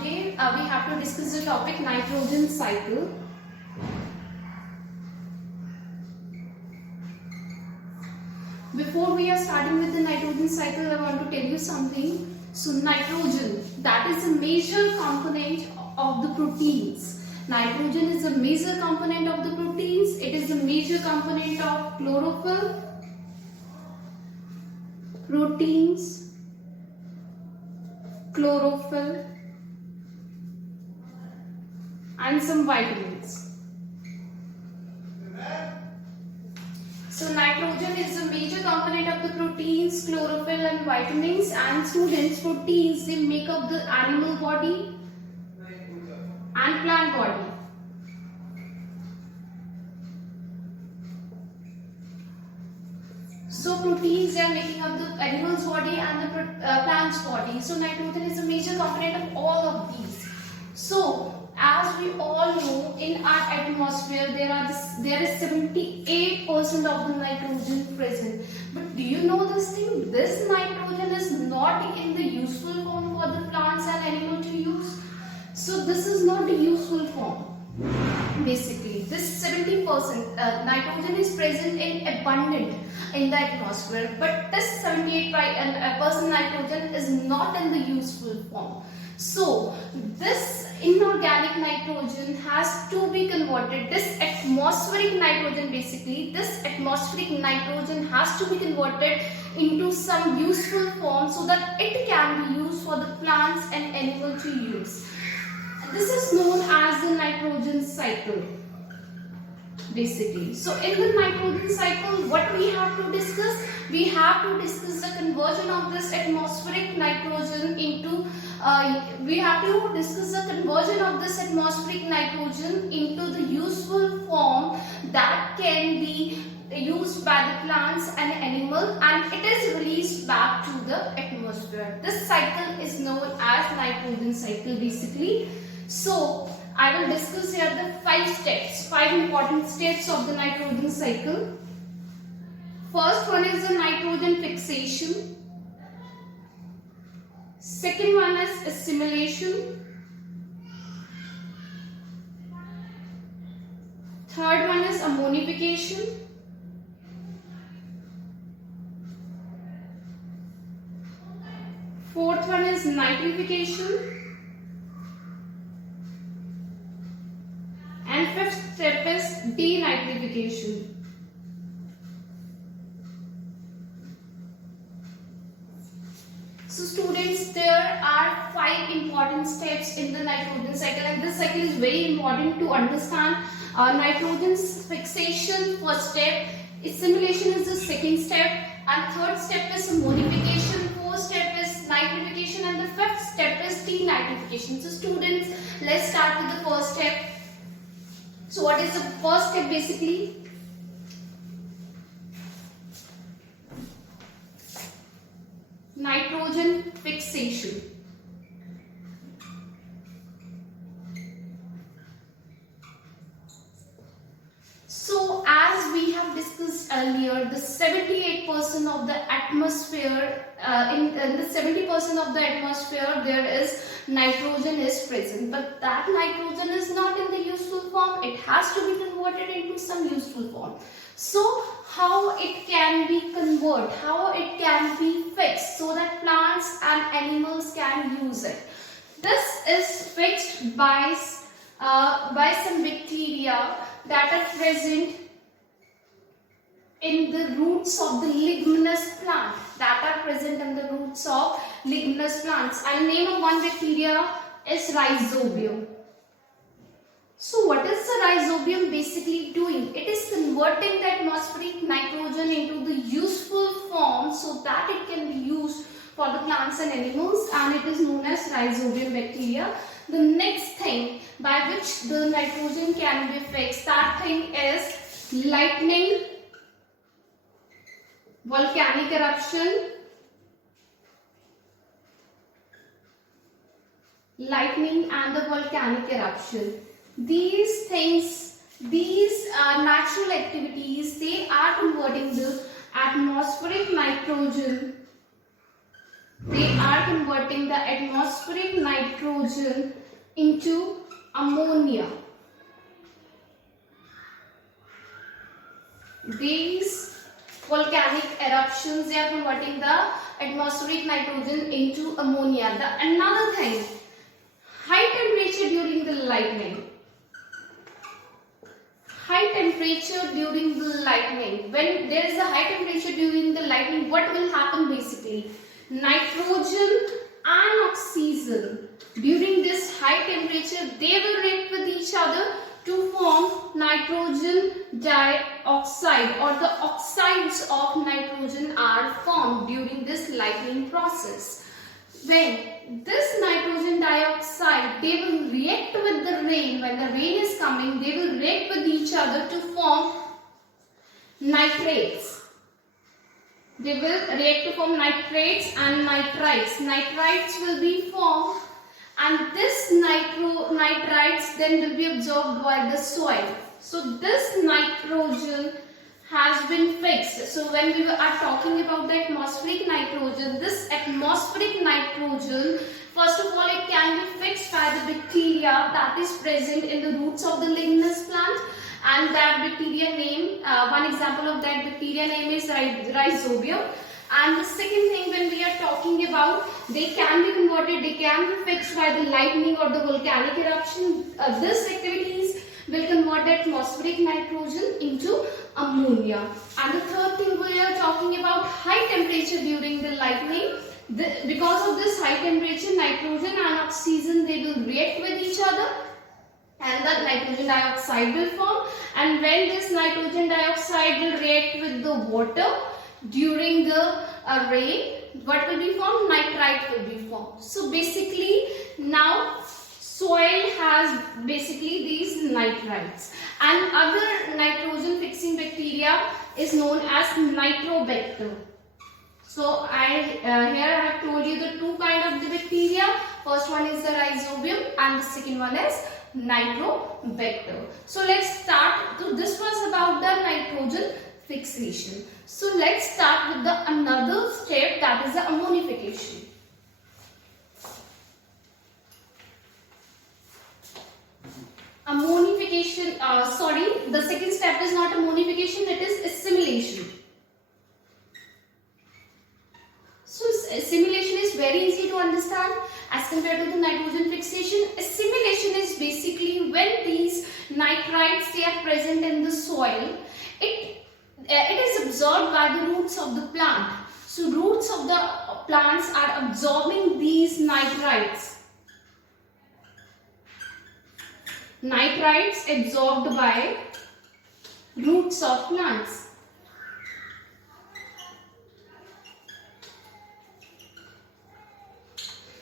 today we have to discuss the topic nitrogen cycle. Before we are starting with the nitrogen cycle, I want to tell you something. So nitrogen, that is a major component of the proteins. Nitrogen is a major component of the proteins. It is a major component of chlorophyll, proteins, chlorophyll, and some vitamins. So nitrogen is a major component of the proteins, chlorophyll, and vitamins. And students, proteins, they make up the animal body and plant body. So proteins, they are making up the animal's body and the plant's body. So nitrogen is a major component of all of these. So as we all know, in our atmosphere there is 78% of the nitrogen present. But do you know this thing? This nitrogen is not in the useful form for the plants and animals to use. So this is not the useful form. Basically, this 70% nitrogen is present in abundant in the atmosphere, but this 78% nitrogen is not in the useful form. So this inorganic nitrogen has to be converted. This atmospheric nitrogen, basically, this atmospheric nitrogen has to be converted into some useful form so that it can be used for the plants and animals to use. This is known as the nitrogen cycle, basically. So in the nitrogen cycle, what we have to discuss? We have to discuss the conversion of this atmospheric nitrogen into the useful form that can be used by the plants and animals, and it is released back to the atmosphere. This cycle is known as nitrogen cycle, basically. So I will discuss here the 5 important steps of the nitrogen cycle. First one is the nitrogen fixation. Second one is assimilation. Third one is ammonification. Fourth one is nitrification. And fifth step is denitrification. So students, there are 5 important steps in the nitrogen cycle, and this cycle is very important to understand. Nitrogen's fixation, first step, assimilation is the second step, and third step is ammonification, fourth step is nitrification, and the fifth step is denitrification. So students, let's start with the first step. So what is the first step, basically? Nitrogen fixation. So as we have discussed earlier, the 78% of the atmosphere, in the 70% of the atmosphere there is nitrogen is present, but that nitrogen is not in the useful form. It has to be converted into some useful form. So how it can be converted, how it can be fixed so that plants and animals can use it? This is fixed by some bacteria that are present in the roots of the ligneous plant, and the name of one bacteria is Rhizobium. So what is the Rhizobium basically doing? It is converting the atmospheric nitrogen into the useful form so that it can be used for the plants and animals, and it is known as Rhizobium bacteria. The next thing by which the nitrogen can be fixed, that thing is lightning, volcanic eruption, and the volcanic eruption. These things, these natural activities, they are converting the atmospheric nitrogen. They are converting the atmospheric nitrogen into ammonia. These volcanic eruptions, they are converting the atmospheric nitrogen into ammonia. Another thing, high temperature during the lightning. High temperature during the lightning. When there is a high temperature during the lightning, what will happen basically? Nitrogen and oxygen, during this high temperature, they will react with each other to form nitrogen dioxide, or the oxides of nitrogen are formed during this lightning process. When this nitrogen dioxide, they will react with the rain. When the rain is coming, they will react with each other to form nitrates. They will react to form nitrates and nitrites. Nitrites will be formed, and this nitrites then will be absorbed by the soil. So this nitrogen has been fixed. So when we are talking about the atmospheric nitrogen, this atmospheric nitrogen, first of all, it can be fixed by the bacteria that is present in the roots of the lignous plant, and that bacteria name, one example of that bacteria name is Rhizobium. And the second thing, when we are talking about, they can be converted, they can be fixed by the lightning or the volcanic eruption. This activities will convert the atmospheric nitrogen into ammonia. And the third thing, we are talking about high temperature during the lightning. Because of this high temperature, nitrogen and oxygen, they will react with each other, and the nitrogen dioxide will form. And when this nitrogen dioxide will react with the water during the rain, what will be formed? Nitrite will be formed. So basically now soil has basically these nitrites, and other nitrogen fixing bacteria is known as nitrobacter. So here I have told you the two kind of the bacteria. First one is the Rhizobium and the second one is Nitrobacter. So let's start. So this was about the nitrogen fixation. So let's start with the another step, that is the ammonification. Ammonification, the second step is not ammonification, it is assimilation. So assimilation is very easy to understand as compared to the nitrogen fixation. Assimilation is basically when these nitrites, they are present in the soil, it is absorbed by the roots of the plant. So roots of the plants are absorbing these nitrites. Nitrites absorbed by roots of plants.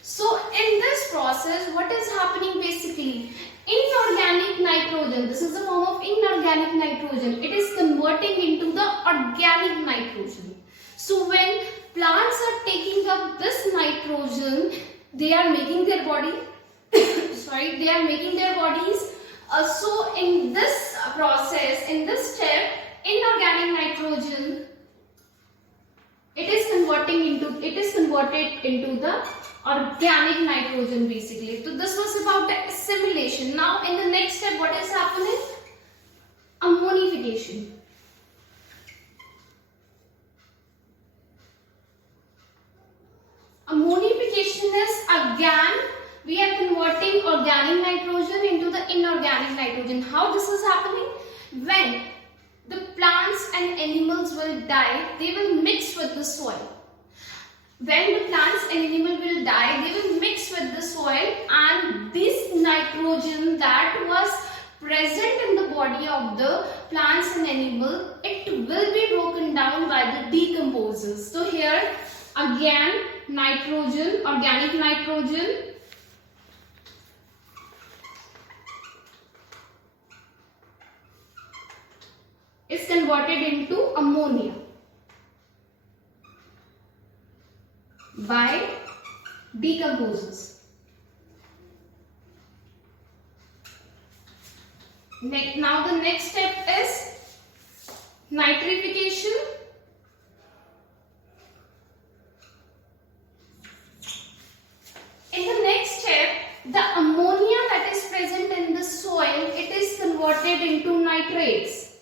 So in this process, what is happening basically? Inorganic nitrogen, this is a form of inorganic nitrogen, it is converting into the organic nitrogen. So when plants are taking up this nitrogen, they are making their body they are making their bodies. So in this process, in this step, inorganic nitrogen, it is converted into the organic nitrogen basically. So this was about the assimilation. Now in the next step, what is happening? Ammonification. Ammonification is again we are converting organic nitrogen into the inorganic nitrogen. How this is happening? When the plants and animals will die, they will mix with the soil. When the plants and animal will die, they will mix with the soil, and this nitrogen that was present in the body of the plants and animal, it will be broken down by the decomposers. So here again nitrogen, organic nitrogen, is converted into ammonia by decomposers. Now the next step is nitrification. In the next step, the ammonia nitrates.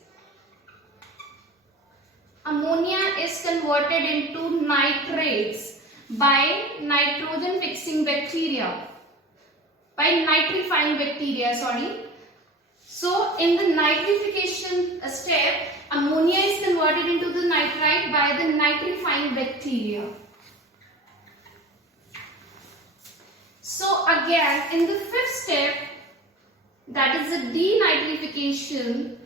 Ammonia is converted into nitrates by nitrogen fixing bacteria, by nitrifying bacteria, sorry. So in the nitrification step, ammonia is converted into the nitrite by the nitrifying bacteria. So again, in the fifth step, that is the denitrification.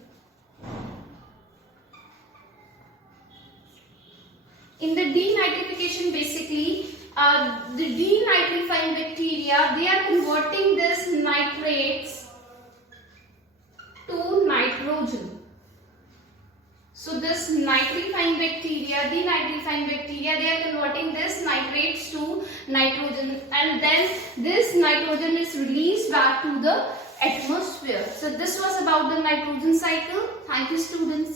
In the denitrification, basically, the denitrifying bacteria, they are converting this nitrates to nitrogen. So this nitrifying bacteria, denitrifying bacteria, they are converting this nitrates to nitrogen, and then this nitrogen is released back to the atmosphere. So this was about the nitrogen cycle. Thank you, students.